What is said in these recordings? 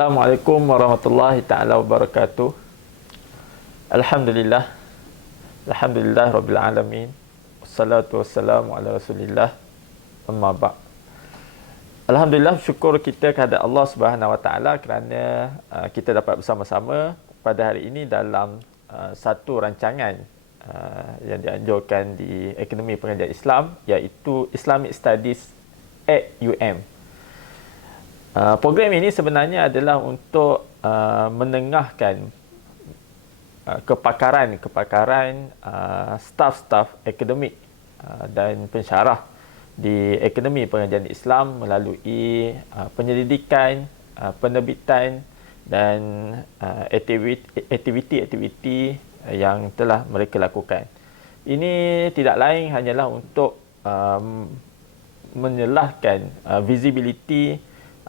Assalamualaikum warahmatullahi taala wabarakatuh. Alhamdulillah. Alhamdulillah rabbil alamin. Wassalatu wassalamu ala Rasulillah. Amma ba'd. Alhamdulillah, syukur kita kepada Allah Subhanahu wa taala kerana kita dapat bersama-sama pada hari ini dalam satu rancangan yang dianjurkan di Akademi Pengajian Islam, iaitu Islamic Studies at UM. Program ini sebenarnya adalah untuk menengahkan kepakaran staf-staf akademik dan pensyarah di Akademi Pengajian Islam melalui penyelidikan, penerbitan dan aktiviti-aktiviti yang telah mereka lakukan. Ini tidak lain hanyalah untuk menyelahkan visibility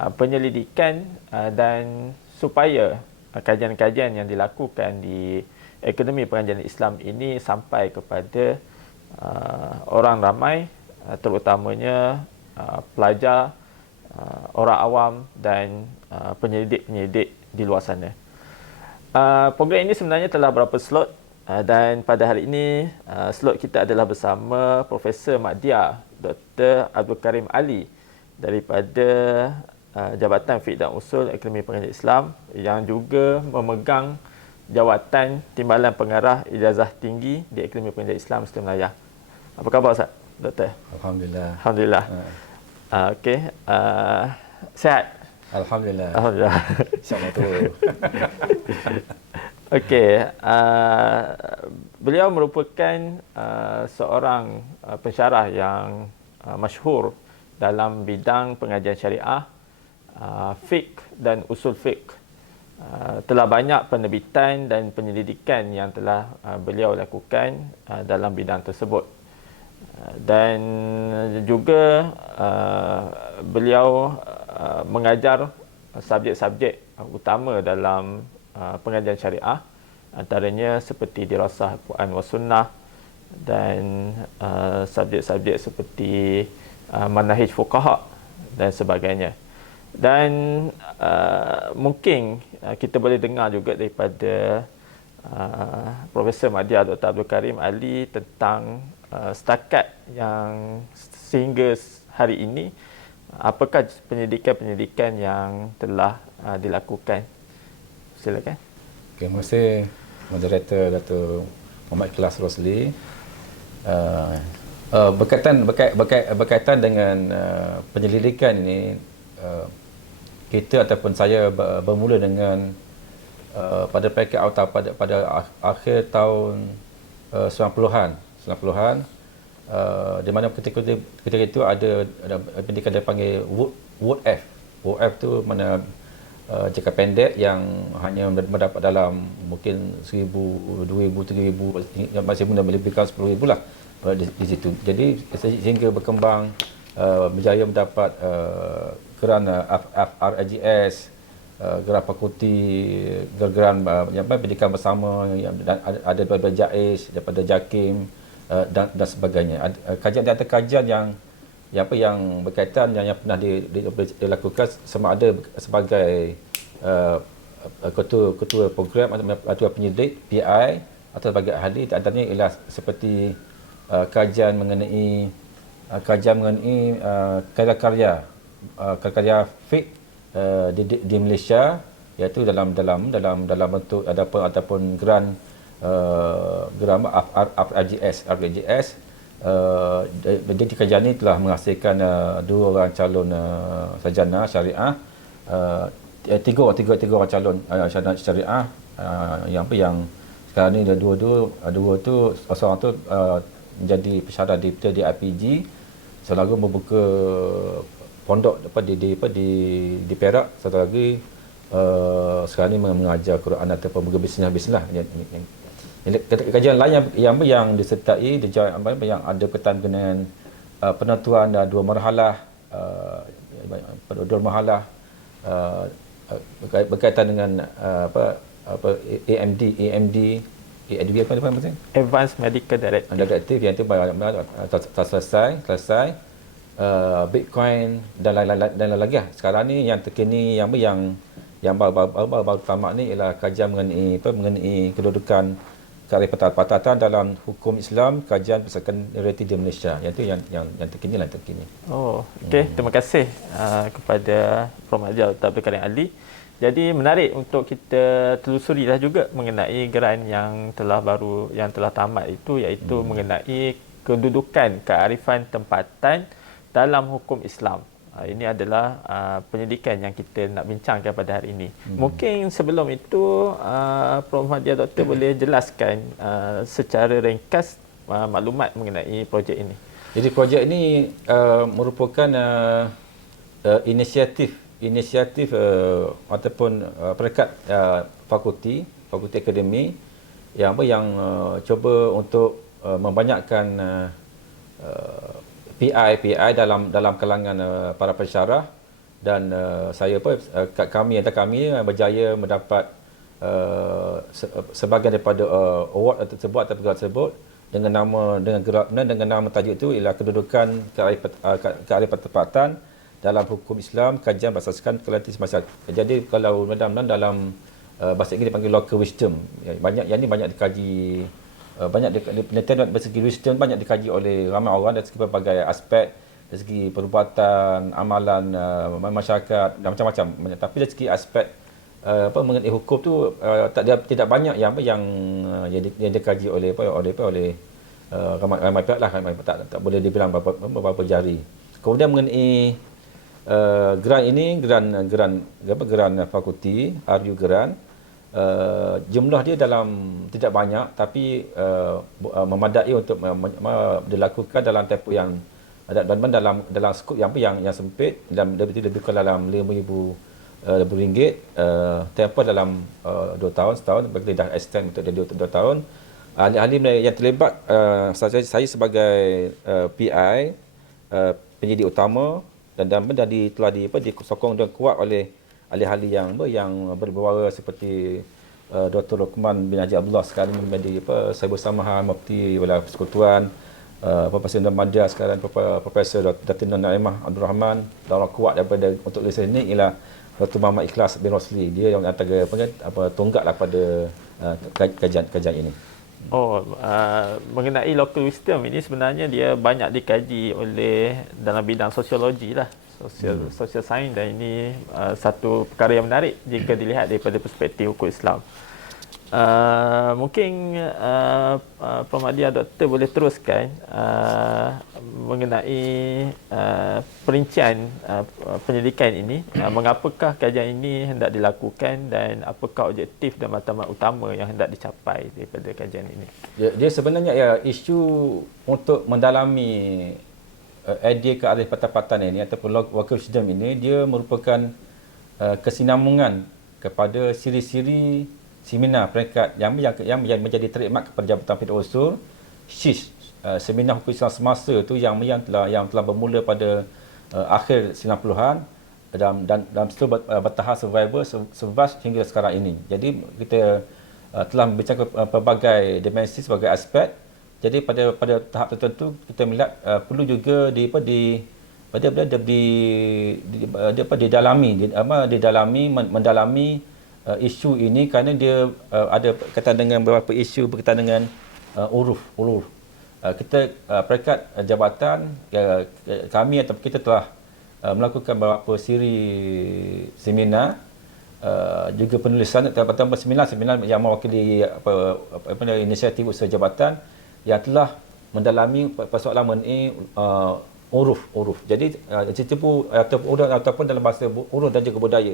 penyelidikan dan supaya kajian-kajian yang dilakukan di Akademi Pengajian Islam ini sampai kepada orang ramai, terutamanya pelajar, orang awam dan penyelidik-penyelidik di luar sana. Program ini sebenarnya telah berapa slot, dan pada hari ini slot kita adalah bersama Profesor Madya Dr. Abdul Karim Ali daripada Jabatan Fiqh dan Usul Akademi Pengajian Islam, yang juga memegang jawatan Timbalan Pengarah Ijazah Tinggi di Akademi Pengajian Islam Serta Melaya. Apa khabar Ustaz, Doktor? Alhamdulillah. Alhamdulillah. Okey. Sihat? Alhamdulillah. Alhamdulillah. InsyaAllah tu. Okey. Beliau merupakan seorang pensyarah yang masyhur dalam bidang pengajian syariah, fiqh dan usul fiqh. Telah banyak penerbitan dan penyelidikan yang telah beliau lakukan dalam bidang tersebut. Dan juga beliau mengajar subjek-subjek utama dalam pengajian syariah, antaranya seperti dirasah Quran wa Sunnah dan subjek-subjek seperti manahij fuqaha dan sebagainya. Dan mungkin kita boleh dengar juga daripada Profesor Madya Dr. Abdul Karim Ali tentang setakat yang sehingga hari ini, apakah pendidikan-pendidikan yang telah dilakukan. Silakan. Terima kasih Moderator Dato' Muhammad Ikhlas Rosli. Berkaitan dengan penyelidikan ini, kita ataupun saya bermula dengan pada peringkat awal pada akhir tahun 90-an, di mana ketika itu ada pendidikan dia panggil WOF. WOF tu mana jangka pendek yang hanya mendapat dalam mungkin 1,000, 2,000, 3,000, masih mula melebihkan 10,000 lah di situ. Jadi sehingga berkembang, berjaya mendapat geran FRAGS, geran fakulti, geran pendidikan bersama, dan ada daripada JAIS, daripada JAKIM dan sebagainya. Kajian dan kajian yang berkaitan yang pernah dilakukan sama ada sebagai ketua program atau penyelidik PI atau sebagai ahli, antaranya ialah seperti kajian mengenai karya-karya fiqh di Malaysia, iaitu dalam bentuk ataupun geran FRAGS. Jadi kajian ini telah menghasilkan 2 orang calon sarjana syariah, tiga orang calon sarjana syariah, yang sekarang ni dua tu, seorang tu menjadi pensyarah di IPG, selalu membuka pondok di Perak, satu lagi sekarang ni mengajar Quran ataupun berbisnes lah. Kajian lain yang disertai yang ada kaitan dengan penentuan dua marhalah berkaitan dengan AMD apa maksudnya? Advanced Medical Directive yang itu telah selesai. Bitcoin dan lain-lain lagi lah. Sekarang ni yang terkini yang Yang baru tamat ni ialah kajian mengenai kedudukan kearifan dalam hukum Islam, kajian persekulariti di Malaysia. Yang terkini lah terkini. Oh, okey. Terima kasih kepada Prof. Mahdi Abdul Karim Ali. Jadi menarik untuk kita telusuri lah juga mengenai geran yang telah tamat itu, iaitu mengenai kedudukan kearifan tempatan dalam hukum Islam. Ini adalah pendidikan yang kita nak bincangkan pada hari ini. Mungkin sebelum itu Prof. Mahdi Doktor boleh jelaskan secara ringkas maklumat mengenai projek ini. Jadi projek ini merupakan inisiatif ataupun perekat fakulti akademi yang cuba untuk membanyakkan PI dalam kalangan para pensyarah, dan kami berjaya mendapat sebahagian daripada award tersebut dengan nama tajuk itu ialah kedudukan kearifan tempatan dalam hukum Islam, kajian berasaskan kualiti masyarakat. Jadi kalau dalam bahasa Inggeris dipanggil local wisdom. Banyak dikaji, penelitian dari segi wisdom banyak dikaji oleh ramai orang dari segi berbagai aspek, dari segi perubatan, amalan masyarakat dan macam-macam. Tapi dari segi aspek mengenai hukum tu tidak banyak yang dikaji oleh ramai pihak lah, tak boleh dibilang berapa jari. Kemudian mengenai geran ini, geran fakulti, RU geran, jumlah dia tidak banyak, tapi memadai untuk dilakukan dalam tempoh yang dalam skop yang sempit, dan lebih kurang dalam RM5,000 tempoh dalam 2 tahun, setahun, bagi dah extend untuk 2 tahun. Ahli-ahli yang terlibat, saya sebagai PI, penyidik utama, dan telah disokong dan kuat oleh ahli-ahli yang berbicara seperti Dr. Luqman bin Haji Abdullah sekarang menjadi Sahibu Samaha Mufti Wilayah Persekutuan, Profesor Nur Madya sekarang, Profesor Dr. Nur Naimah Abdul Rahman, dan orang kuat daripada untuk lisan ini ialah Dr. Muhammad Ikhlas bin Rosli. Dia yang antara tonggaklah pada kajian ini. Mengenai local wisdom ini sebenarnya dia banyak dikaji oleh dalam bidang sosiologi lah, social science, dan ini satu perkara yang menarik jika dilihat daripada perspektif hukum Islam. Mungkin Prof. Mahdi Doktor boleh teruskan mengenai perincian penyelidikan ini, mengapakah kajian ini hendak dilakukan dan apakah objektif dan matlamat utama yang hendak dicapai daripada kajian ini. Dia sebenarnya isu untuk mendalami idea kearifan tempatan ini ataupun local wisdom ini, dia merupakan kesinambungan kepada siri-siri seminar peringkat yang menjadi trademark kepada Jabatan Pendidikan Usul, SIS, seminar hukum Islam semasa itu yang telah bermula pada akhir 90-an dan seterus bertahan survival hingga sekarang ini. Jadi kita telah membincangkan pelbagai dimensi, sebagai aspek. Jadi pada tahap tertentu kita melihat perlu juga mendalami isu ini, kerana dia ada berkaitan dengan beberapa isu berkaitan dengan uruf. Kita peringkat jabatan, kami atau kita telah melakukan beberapa siri seminar, juga penulisan atau seminar yang mewakili inisiatif usaha jabatan yang telah mendalami persoalan mengenai uruf. Jadi ataupun dalam bahasa uruf dan juga budaya,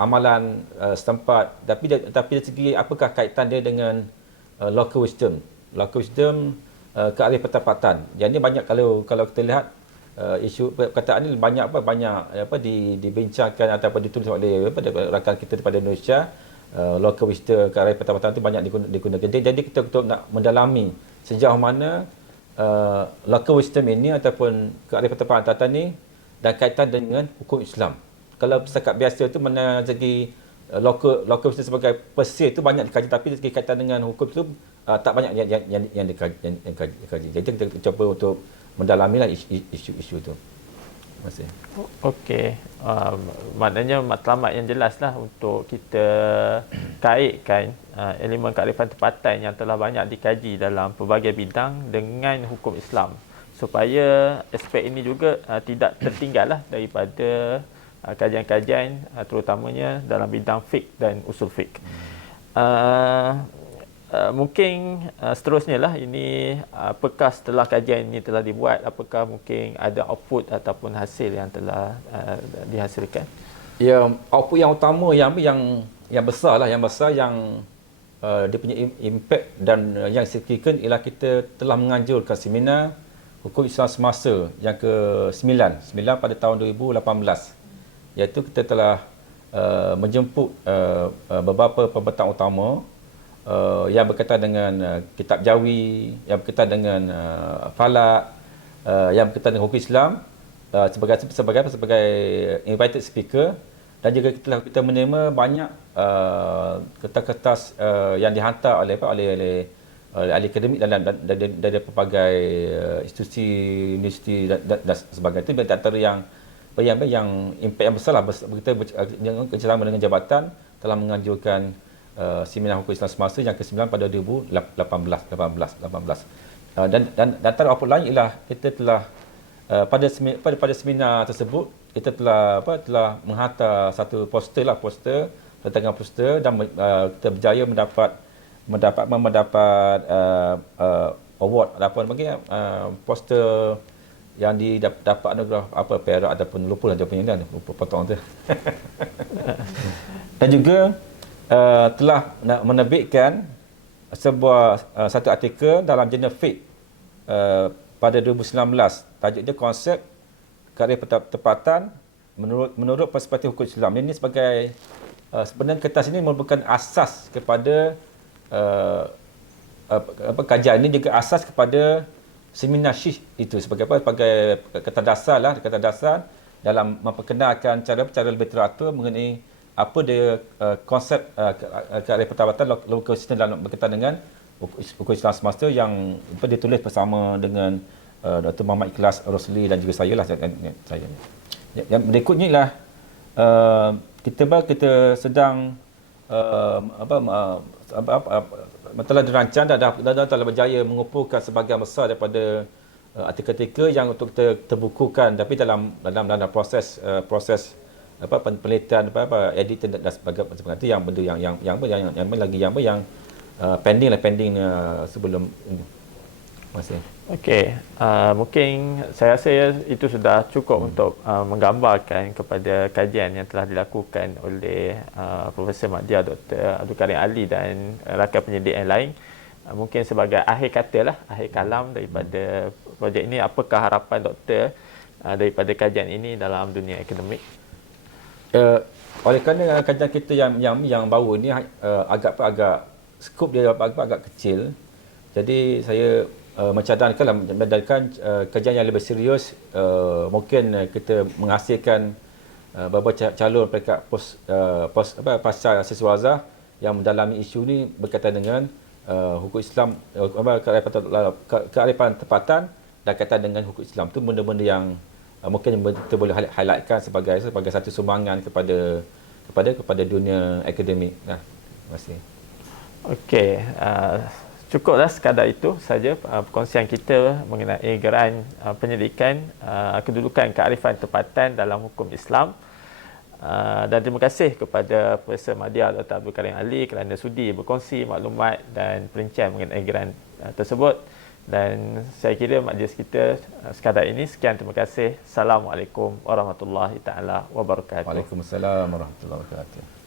amalan setempat, tapi dari segi apakah kaitan dia dengan local wisdom, kearifan tempatan. Jadi banyak kalau kita lihat isu perkataan ini banyak dibincangkan ataupun ditulis oleh rakan kita daripada Indonesia. Local wisdom, kearifan tempatan itu banyak digunakan. Jadi kita nak mendalami sejauh mana local wisdom ini ataupun kearifan tempatan ini dan kaitan dengan hukum Islam. Kalau setakat biasa itu mana segi local wisdom sebagai pesir itu banyak dikaji, tapi dari segi kaitan dengan hukum itu tak banyak yang dikaji. Jadi kita cuba untuk mendalamilah isu itu. Terima kasih. Okey, maknanya matlamat yang jelas lah untuk kita kaitkan elemen kearifan tempatan yang telah banyak dikaji dalam pelbagai bidang dengan hukum Islam, supaya aspek ini juga tidak tertinggal lah daripada kajian-kajian terutamanya dalam bidang fiqh dan usul fiqh. Mungkin seterusnya lah ini, apakah setelah kajian ini telah dibuat, apakah mungkin ada output ataupun hasil yang telah dihasilkan? Ya, output yang utama yang besar lah, yang dia punya impact dan yang signifikan ialah kita telah menganjurkan seminar hukum Islam semasa yang ke-9 pada tahun 2018, iaitu kita telah menjemput beberapa pembentang utama yang berkaitan dengan kitab Jawi, yang berkaitan dengan falak, yang berkaitan dengan hukum Islam, sebagai invited speaker, dan juga kita menerima banyak kertas-kertas yang dihantar oleh ahli akademik dari pelbagai institusi, universiti dan sebagainya. Itu antara yang impact yang besar lah. Kita bersama dengan jabatan telah menganjurkan seminar hukum Islam semasa yang ke-9 pada 2018. Dan antara apa lain ialah kita telah pada seminar tersebut kita telah menghantar satu poster dan kita berjaya mendapat award poster yang dapat anugerah perak ataupun lupa potong tu. Dan juga telah menerbitkan satu artikel dalam jurnal Fiqh pada 2019. Tajuk dia konsep kearifan tempatan menurut perspektif hukum Islam. Ini sebagai sebenarnya kertas ini merupakan asas kepada kajian ini, juga asas kepada seminar Syih itu sebagai kata dasar dalam memperkenalkan cara lebih teratur mengenai apa dia konsep kearifan tempatan local system dalam berkaitan dengan hukum Islam semasa yang ditulis bersama dengan Dr. Muhammad Ikhlas Rosli dan juga saya lah. Yang berikutnya ialah kita sedang telah dirancang dan telah berjaya mengumpulkan sebahagian besar daripada artikel-artikel yang untuk kita terbukukan, tapi dalam proses penelitian editing dan sebagainya. Itu yang benda yang pending sebelum ini. Terima kasih. Okey, mungkin saya rasa itu sudah cukup untuk menggambarkan kepada kajian yang telah dilakukan oleh Profesor Madya, Dr. Abdul Karim Ali dan rakan penyidik yang lain. Mungkin sebagai akhir kata lah, akhir kalam daripada projek ini, apakah harapan doktor daripada kajian ini dalam dunia akademik? Oleh kerana kajian kita yang baru ni agak skop dia agak kecil, jadi saya mencadangkan kajian yang lebih serius. Mungkin kita menghasilkan beberapa calon peringkat pasca siswazah yang mendalami isu ni berkaitan dengan hukum Islam, kearifan tempatan dan kaitan dengan hukum Islam. Itu benda-benda yang mungkin kita boleh highlightkan sebagai satu sumbangan kepada dunia akademik. Terima kasih. Okey, cukuplah sekadar itu saja perkongsian kita mengenai geran penyelidikan kedudukan kearifan tempatan dalam hukum Islam. Dan terima kasih kepada Profesor Madya Dr. Abdul Karim Ali kerana sudi berkongsi maklumat dan perincian mengenai geran tersebut. Dan saya kira majlis kita sekadar ini. Sekian, terima kasih. Assalamualaikum warahmatullahi taala wabarakatuh. Waalaikumsalam warahmatullahi wabarakatuh.